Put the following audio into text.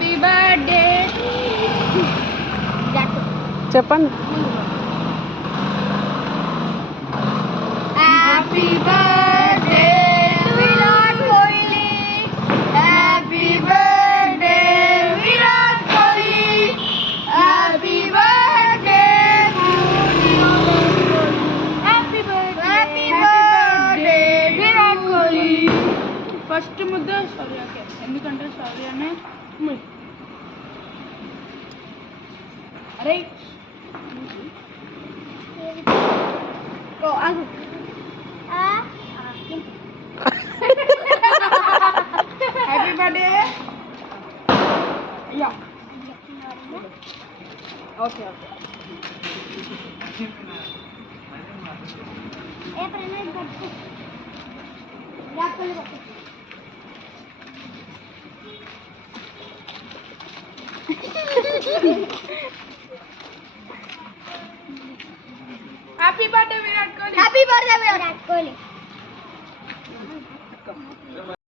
Happy birthday చెప్పండి. Happy birthday Virat Kohli happy birthday Virat Kohli happy birthday happy birthday Virat Kohli. ఫస్ట్ ముద్ద శౌర్యకే, ఎందుకంటే శౌర్యనే అరే happy birthday yeah okay okay happy birthday Virat Kohli. Happy birthday Virat కోహ్లీ.